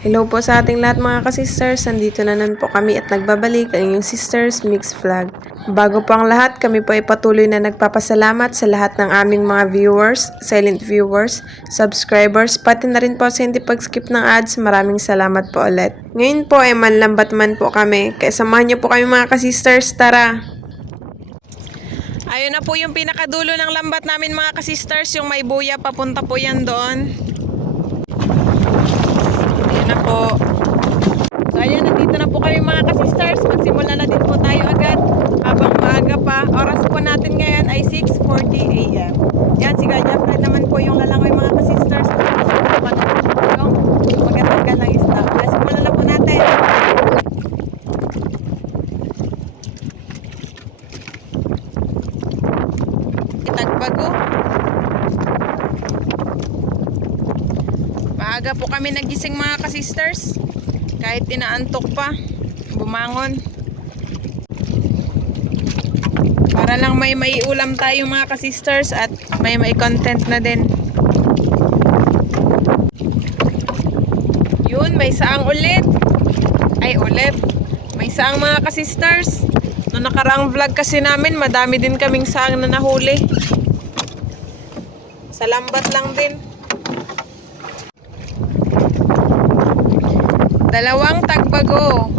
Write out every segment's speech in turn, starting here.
Hello po sa ating lahat mga ka-sisters, nandito na naman po kami at nagbabalik ang inyong Sisters Mix Vlog. Bago po ang lahat, kami po ay patuloy na nagpapasalamat sa lahat ng aming mga viewers, silent viewers, subscribers, pati na rin po sa hindi pag-skip ng ads, maraming salamat po ulit. Ngayon po ay manlambat man po kami, kaya samahan niyo po kami mga ka-sisters, tara! Ayun na po yung pinakadulo ng lambat namin mga ka-sisters, yung may buya, papunta po yan doon. Na po. So ayan, nandito na po kami mga ka-sisters. Magsimula na din po tayo agad habang maaga pa. Oras po natin ngayon ay 6:40 AM. Yan, si Guardia Fred naman po yung lalangoy mga ka-sisters. Yung magandang ng isda. Kaya simulan na po natin. Itagbago. Maaga po kami nagising mga ka-sisters. Kahit inaantok pa, bumangon. Para lang may maiulam tayo mga ka-sisters at may content na din. Yun, may saang ulit. Ay, ulit. May saang mga ka-sisters. Noong nakaraang vlog kasi namin, madami din kaming saang na nahuli. Sa lambat lang din. Dalawang tagbago.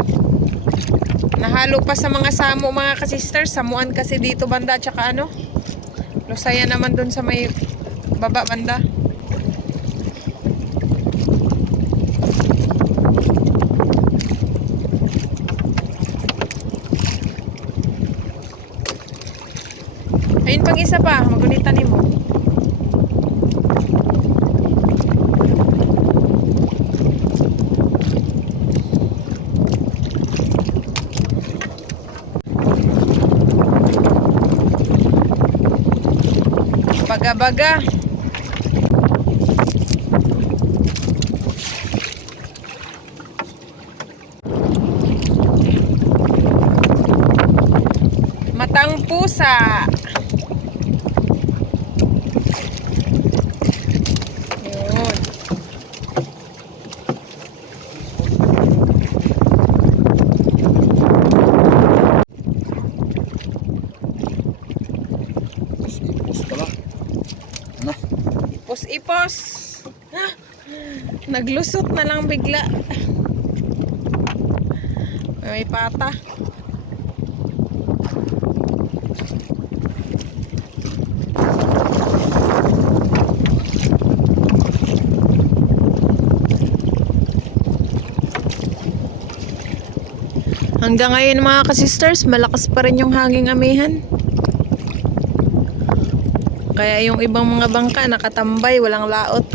Nahalo pa sa mga samo mga ka-sisters. Samuan kasi dito banda tsaka ano. Lusaya naman dun sa may baba banda. Ayun pang isa pa. Magunitan mo. Baga-baga. Matang pusa. Yun. Ipos pala. Ano? Ipos-ipos. Ah, naglusot na lang bigla. May pata. Hanggang ngayon mga ka-sisters, malakas pa rin yung hanging amihan. Kaya yung ibang mga bangka nakatambay, walang laot.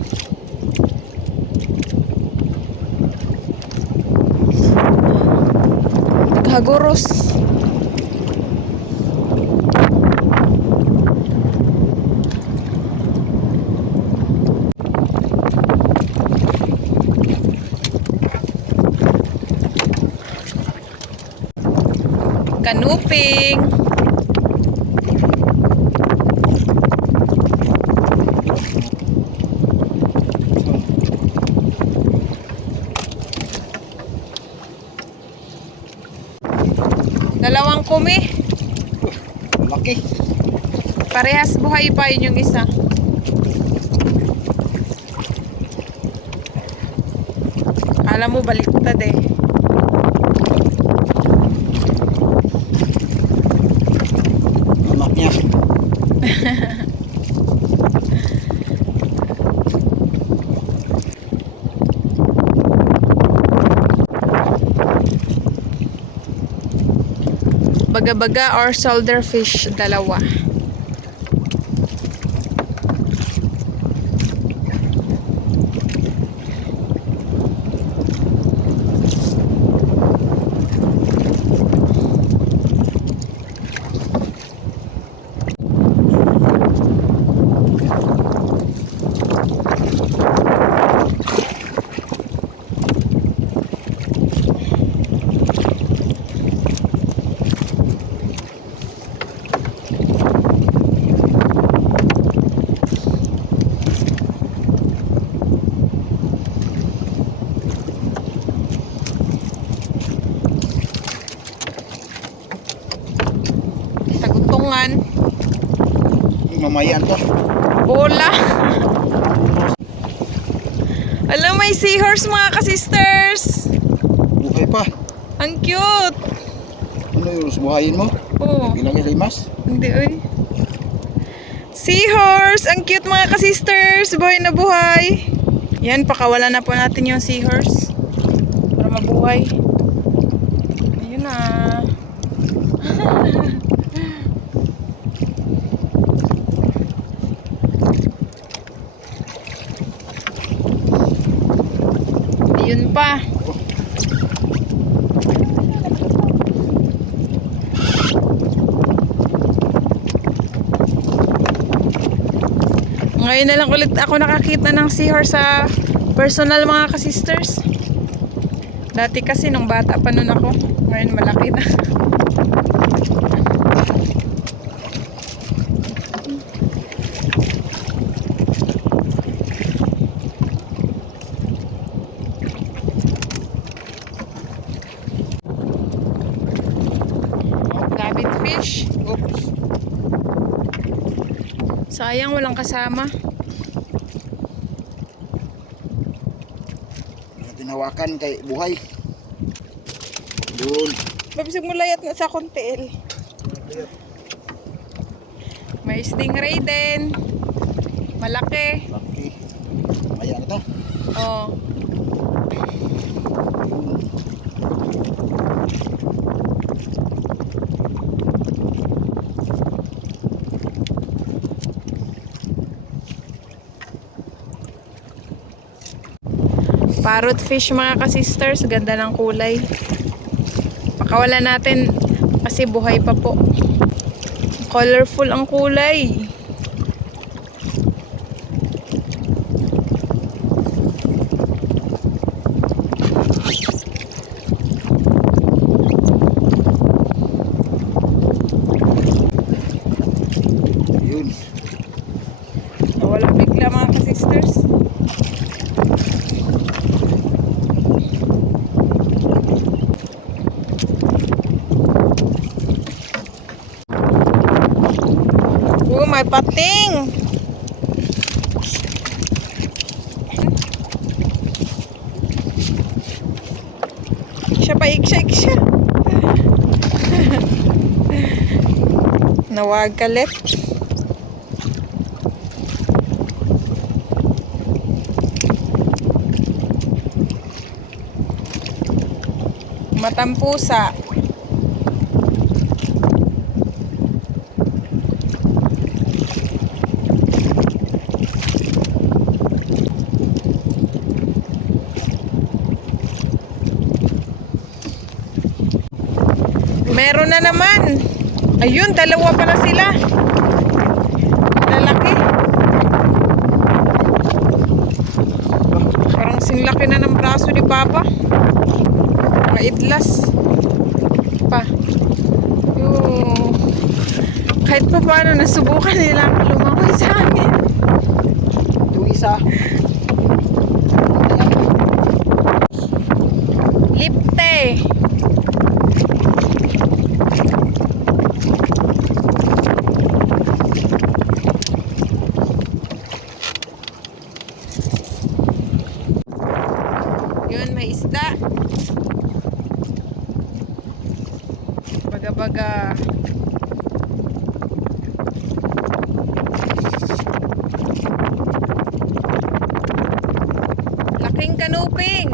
Naghaguros. Kanuping. Dalawang kumi. Laki. Parehas buhay pa yun yung isa. Kala mo baliktad eh. Anak niya. Baga-baga or shoulder fish, dalawa. mamayan to. Bola. Alam, may seahorse mga ka-sisters. Buhay pa. Ang cute. Ano yung buhayin mo? Oh, Ilagay sa imas? hindi oy. Seahorse! Ang cute mga ka-sisters. Buhay na buhay. Yan, pakawalan na po natin yung seahorse. Para mabuhay. Ayun na. Ayun pa. Ngayon na lang ulit ako nakakita ng seahorse sa personal mga ka-sisters. Dati kasi nung bata pa nun ako. Ngayon malaki na. Rabbit fish. Oops. Sayang walang kasama. Tinawakan kay buhay. Doon. Babisig mo layat na sa kontel. May stingray din. Malaki. Laki. Maya na to. Oh. Parrot fish mga ka-sisters, ganda ng kulay. Pakawalan natin kasi buhay pa po. Colorful ang kulay. Yun. Nawala bigla mga ka-sisters. May pating. Iksya. Nawag kalit. Matampusa. Meron na naman. Ayun, dalawa pa na sila. Lalaki. Parang singlaki na ng braso ni Papa. Maidlas. Pa. Yung... Kahit pa paano, nasubukan nila lumangoy sa akin. Ito isa. Lipte. Yun, may isda. Baga-baga. Laking kanuping.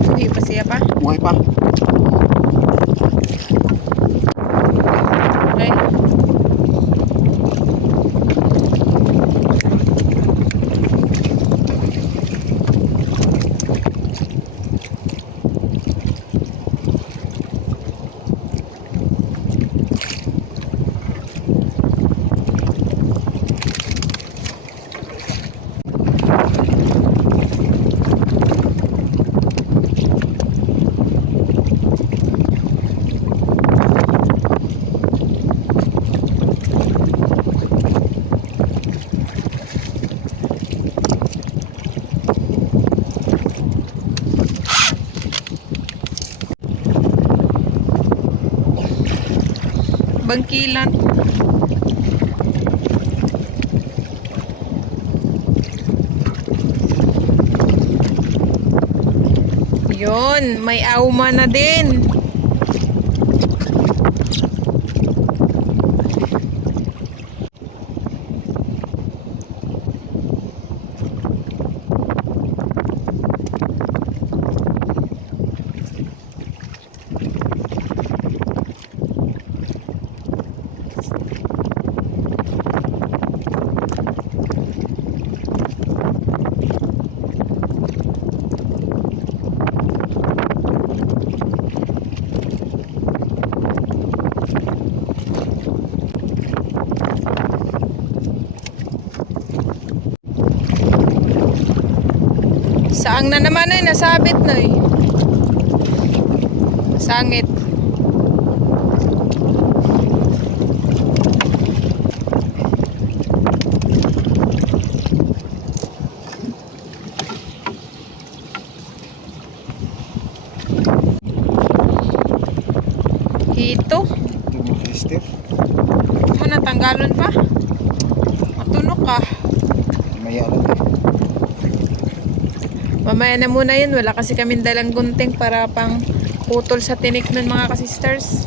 Buhay pa siya pa? Buhay pa. Okay. bangkilan. Yun, may auma na din. Saang na naman ay nasabit na eh. Sangit. Hito. Tumutester. Mo natanggalon pa. Matunok ka. Maya lang tayo. Mamaya na muna yun. Wala kasi kaming dalang gunting para pang putol sa tinik nun mga kasisters.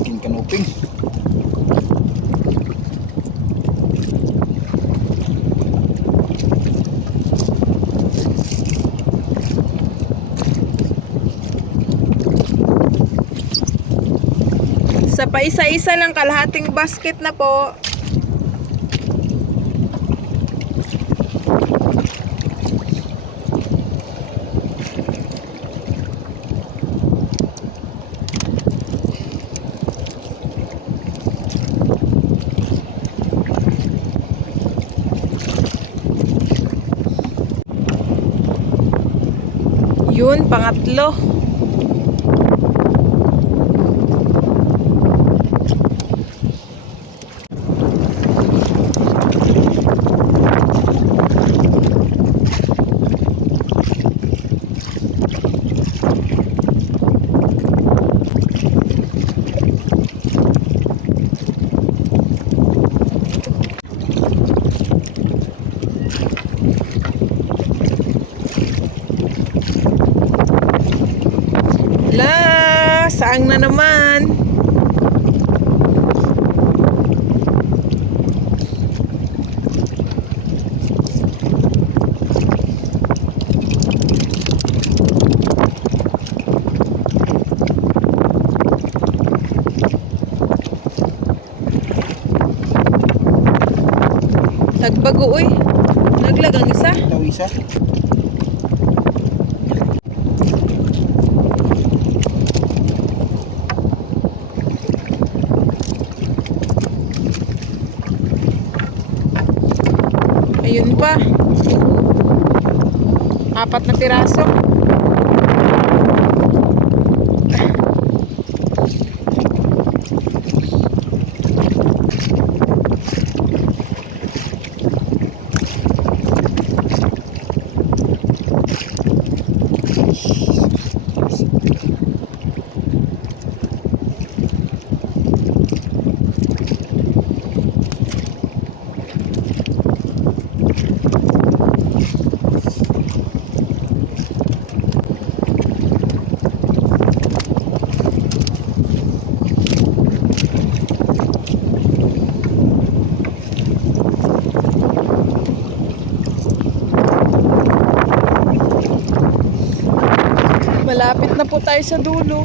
Aking kanuping. Sa paisa-isa lang kalahating basket na po. Yun, pangatlo. La, saang na naman. Tagbago uy. Naglagang isa. Itaw isa. Ayun pa. 4 na piraso. Malapit na po tayo sa dulo.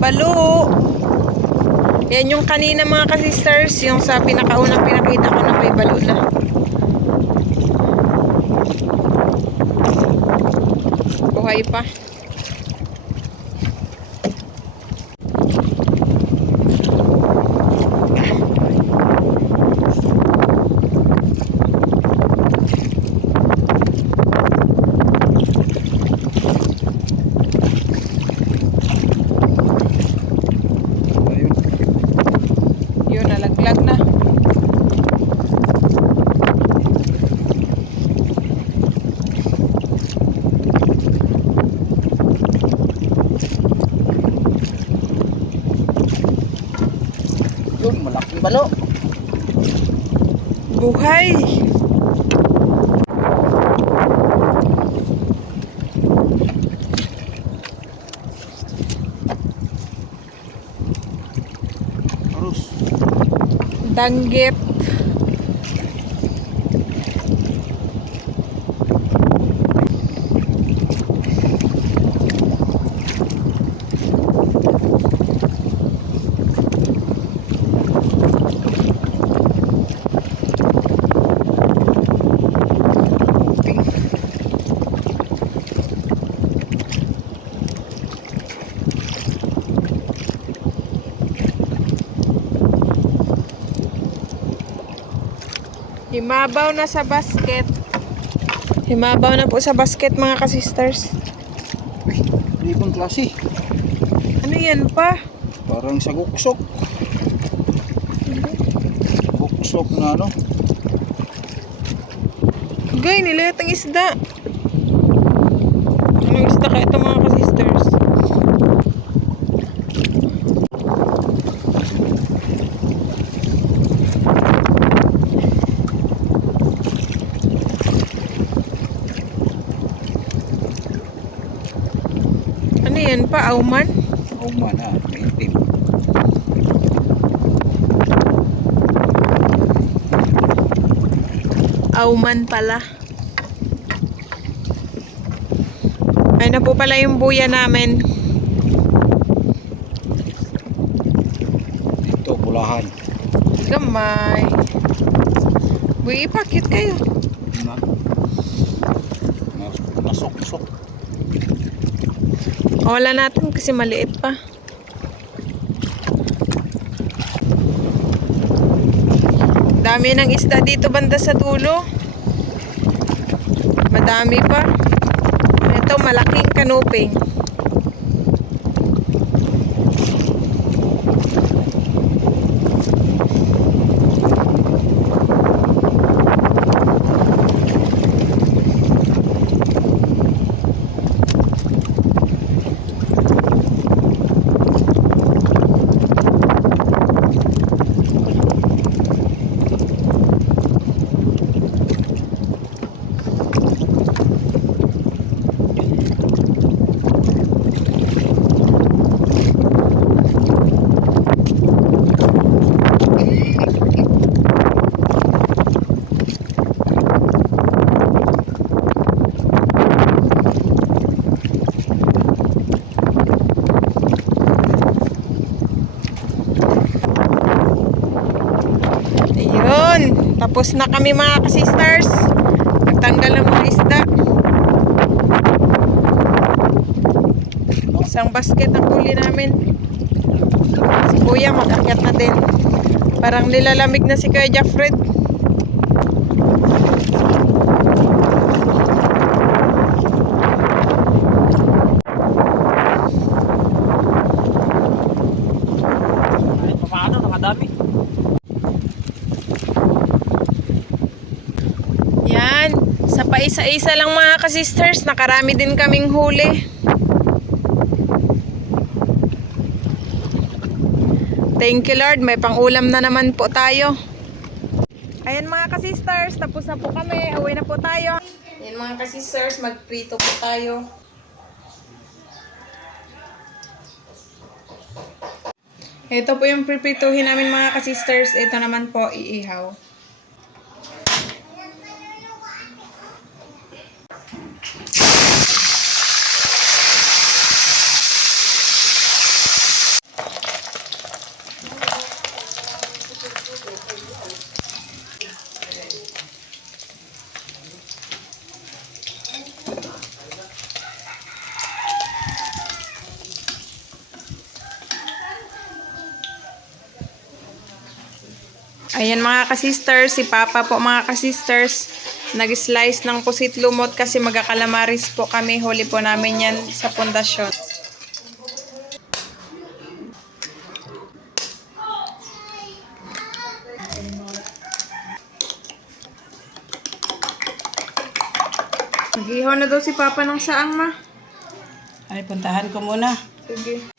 Balo. Yan yung kanina mga kasisters, yung sa pinakaunang pinakita ko na may balo na. Buhay pa. Ayun. Yun, nalaglag na. Yun, malaking balo. Buhay! Arus. Danggit. Kanuping. Himabaw na sa basket. Himabaw na po sa basket mga kasisters. Uy, ibang klase. Ano yan pa? Parang sa guksok. Guksok na ano. Gay, nilayat ang isda. Anong isda ka ito mga kasisters? Ano yan pa? Auman? Oh man ha, may itim. Auman pala. Ay na po pala yung buya namin. Dito, bulahan. Gamay. Buy, ipakit kayo. Na. Nasok-sok. Wala natin kasi maliit pa. Dami ng isda dito banda sa dulo. Madami pa. Ito malaking kanuping. Ayun, tapos na kami mga kasisters. Nagtanggal ng mga isda. Isang basket ang huli namin. Si Kuya mag-akyat na din. Parang nilalamig na si Kuya Jaffred. Paano, nakadami. Yan, sa paisa-isa lang mga kasisters, nakarami din kaming huli. Thank you Lord, may pang-ulam na naman po tayo. Ayan mga kasisters, tapos na po kami, uwi na po tayo. Ayan mga kasisters, magprito po tayo. Ito po yung pripituhin namin mga kasisters, ito naman po iihaw. Ayan mga kasisters, si Papa po mga kasisters, nag-slice ng pusit lumot kasi magkakalamaris po kami. Huli po namin yan sa pundasyon. Nag-ihaw na daw si Papa ng saang, ma. Ay, puntahan ko muna. Sige.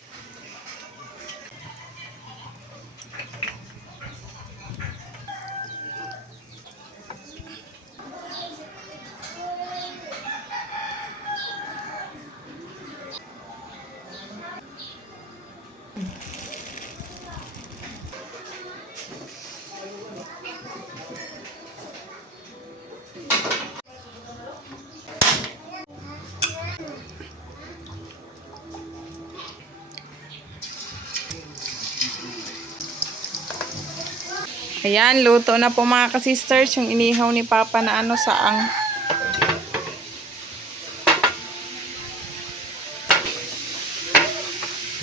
Ayan, luto na po mga kasisters yung inihaw ni Papa na ano saang.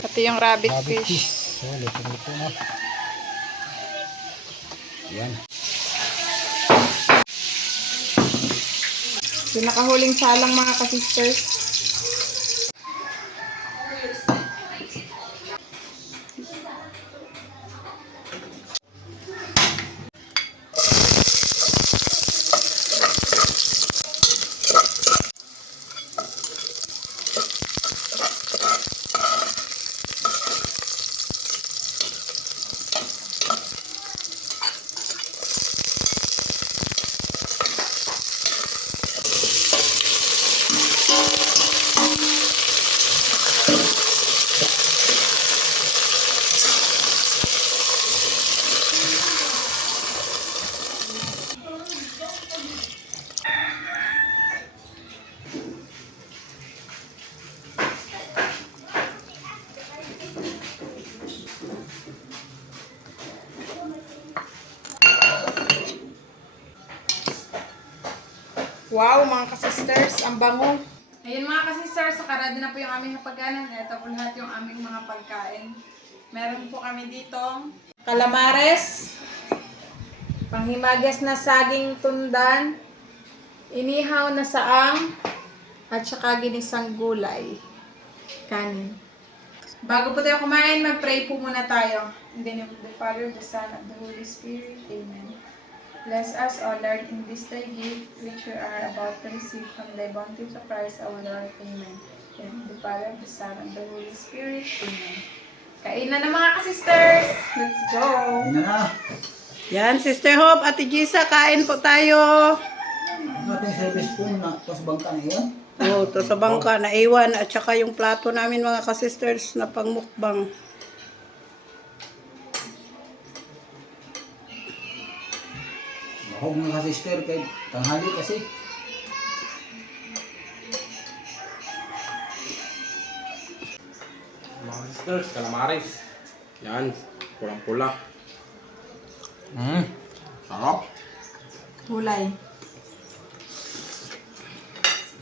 Pati yung rabbit fish. So, luto na. Yan. Yung nakahuling salang mga kasisters. Wow, mga kasisters, ang bango. Ayun mga kasisters, sakarado na po yung aming hapagkanan. Ito po lahat yung aming mga pagkain. Meron po kami ditong calamares, panghimagas na saging tundan, inihaw na saang, at saka ginisang gulay. Kanin. Bago po tayo kumain, mag-pray po muna tayo. In the name of the Father, the Son, and the Holy Spirit. Amen. Bless us, O Lord, in this thy gift, which we are about to receive from thy bounty to Christ our Lord. Amen. In the Father, the Son, and the Holy Spirit. Amen. Kainan na mga kasisters! Let's go! Yan na. Yan, Sister Hope, Ate Gisa, kain po tayo. Ang ating service spoon na tos bangka na yun. Oh, to sa bangka, naiwan. At saka yung plato namin mga kasisters na pangmukbang. Mahog mga sister kay tanghali kasi. Mga sisters, calamares. Yan, pulang-pula. Sarap. Gulay.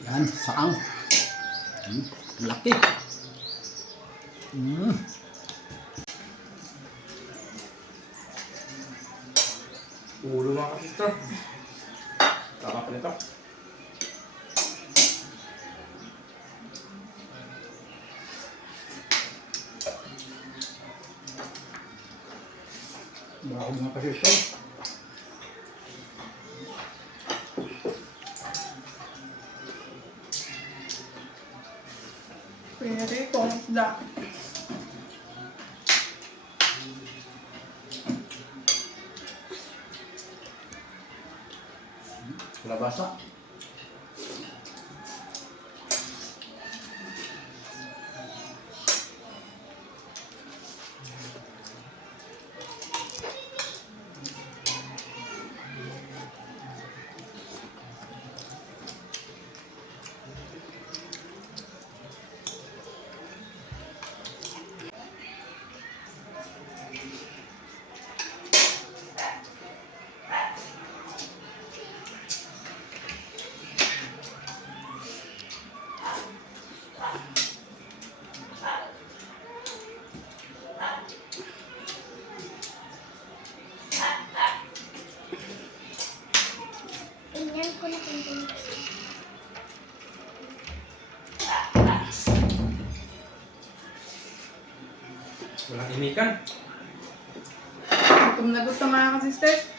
Yan, saang. Laki. Ulo mga sister. Sarap nito. Mahog mga sister. Pwede kong isda. Labasa. Walang imikan. Gutom na gutom mga ka-sisters.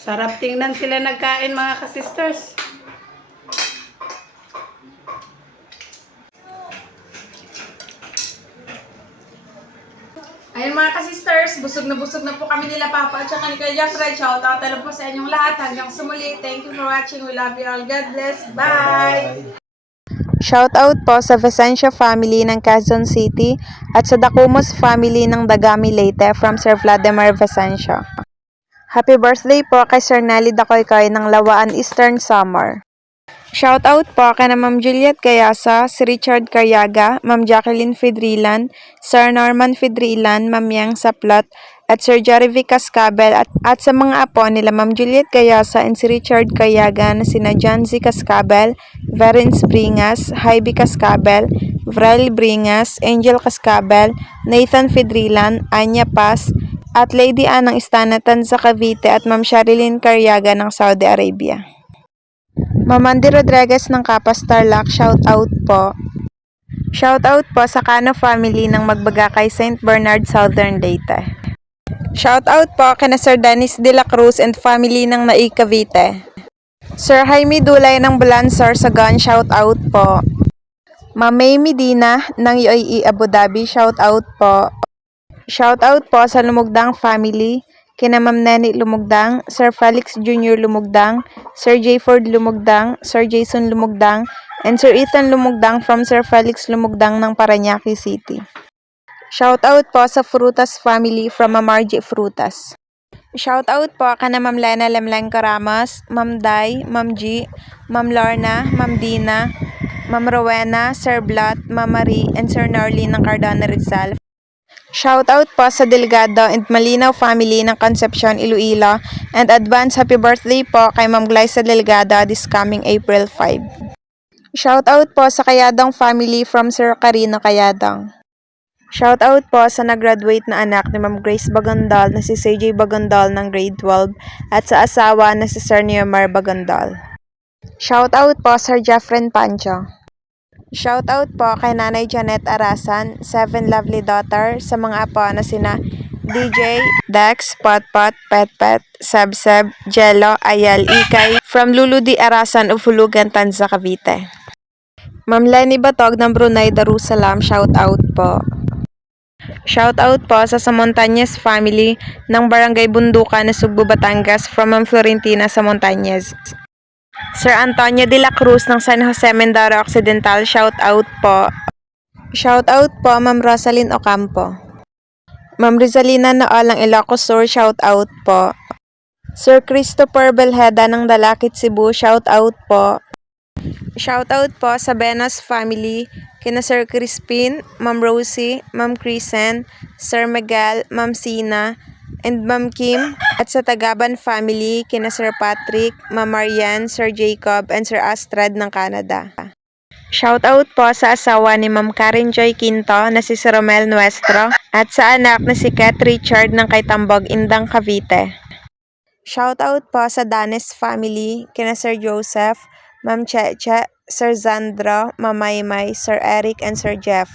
Sarap tingnan sila nagkain mga ka-sisters. Ayun mga ka-sisters, busog na po kami nila Papa at saka ni Kuya Jeffrey. Shoutout na po sa inyong lahat. Hanggang sa muli. Thank you for watching. We love you all. God bless. Bye! Shoutout po sa Vicencio family ng Quezon City at sa Dacumos family ng Dagami Leyte from Sir Vladimir Vicencio. Happy birthday po kay Sir Nelly Dakoykoy ng Lawaan Eastern Samar. Shoutout po kay na Ma'am Juliet Gayasa, si Richard Caryaga, Ma'am Jacqueline Fidrilan, Sir Norman Fidrilan, Ma'am Yang Saplot, at Sir Jerry Cascabel at sa mga apo nila Ma'am Juliet Gayasa and si Richard Caryaga na sina John Z. Cascabel, Verence Bringas, Heidi Cascabel, Vrel Bringas, Angel Cascabel, Nathan Fidrilan, Anya Paz, at Lady Anang Istanatan sa Cavite at Ma'am Sherilyn Caryaga ng Saudi Arabia. Ma'am Andy Rodriguez ng Kapas Tarlac, shoutout po. Shoutout po sa Cano family ng Magbagakay St. Bernard, Southern Leyte. Shoutout po kay Sir Dennis De La Cruz and family ng Nai Cavite. Sir Jaime Dulay ng Balansor, Sagan, shoutout po. Ma'am May Medina ng UAE Abu Dhabi, shoutout po. Shoutout po sa Lumugdang family, kina Ma'am Neni Lumugdang, Sir Felix Jr. Lumugdang, Sir J. Ford Lumugdang, Sir Jason Lumugdang, and Sir Ethan Lumugdang from Sir Felix Lumugdang ng Parañaque City. Shoutout po sa Frutas family from Ma'am Margie Frutas. Shoutout po kana Ma'am Lena Lemlenco Ramos, Ma'am Day, Ma'am G, Ma'am Lorna, Ma'am Dina, Ma'am Rowena, Sir Blat, Ma'am Marie, and Sir Norlene ng Cardona Rizal. Shoutout po sa Delgado and Malinaw family ng Concepcion, Iloilo, and advance happy birthday po kay Ma'am Glyza Delgado this coming April 5. Shoutout po sa Kayadong family from Sir Carino Kayadong. Shoutout po sa nag-graduate na anak ni Ma'am Grace Bagandal na si CJ Bagandal ng grade 12 at sa asawa na si Sir Neomar Bagandal. Shoutout po Sir Jeffren Pancho. Shoutout po kay Nanay Janet Arasan, 7 lovely daughter, sa mga apo na sina DJ, Dex, Potpot, Petpet, Sebseb, Jello, Ayal, Ikay, from Lulu D. Arasan, Ufulugan, Tanza, Cavite. Ma'am Lenny Batog ng Brunei Darussalam, shoutout po. Shoutout po sa Montañez family ng Barangay Bundukan na Sugbo, Batangas from Ma'am Florentina sa Montañez. Sir Antonio de la Cruz ng San Jose Mindoro Occidental, shoutout po. Shoutout po Ma'am Rosalyn Ocampo. Ma'am Rizalina Nool ng Ilocos Sur, shoutout po. Sir Christopher Belheda ng Dalakit Cebu, shoutout po. Shoutout po sa Benos family, kina Sir Crispin, Ma'am Rosie, Ma'am Crisen, Sir Miguel, Ma'am Sina, and Ma'am Kim, at sa Tagaban family, kina Sir Patrick, Ma'am Marian, Sir Jacob, and Sir Astrid ng Canada. Shoutout po sa asawa ni Ma'am Karen Joy Quinto na si Sir Romel Nuestro, at sa anak na si Kat Richard ng Kaitambog, Indang, Cavite. Shoutout po sa Danes family, kina Sir Joseph, Ma'am Cheche, Sir Zandro, Ma'am Maymay, Sir Eric, and Sir Jeff.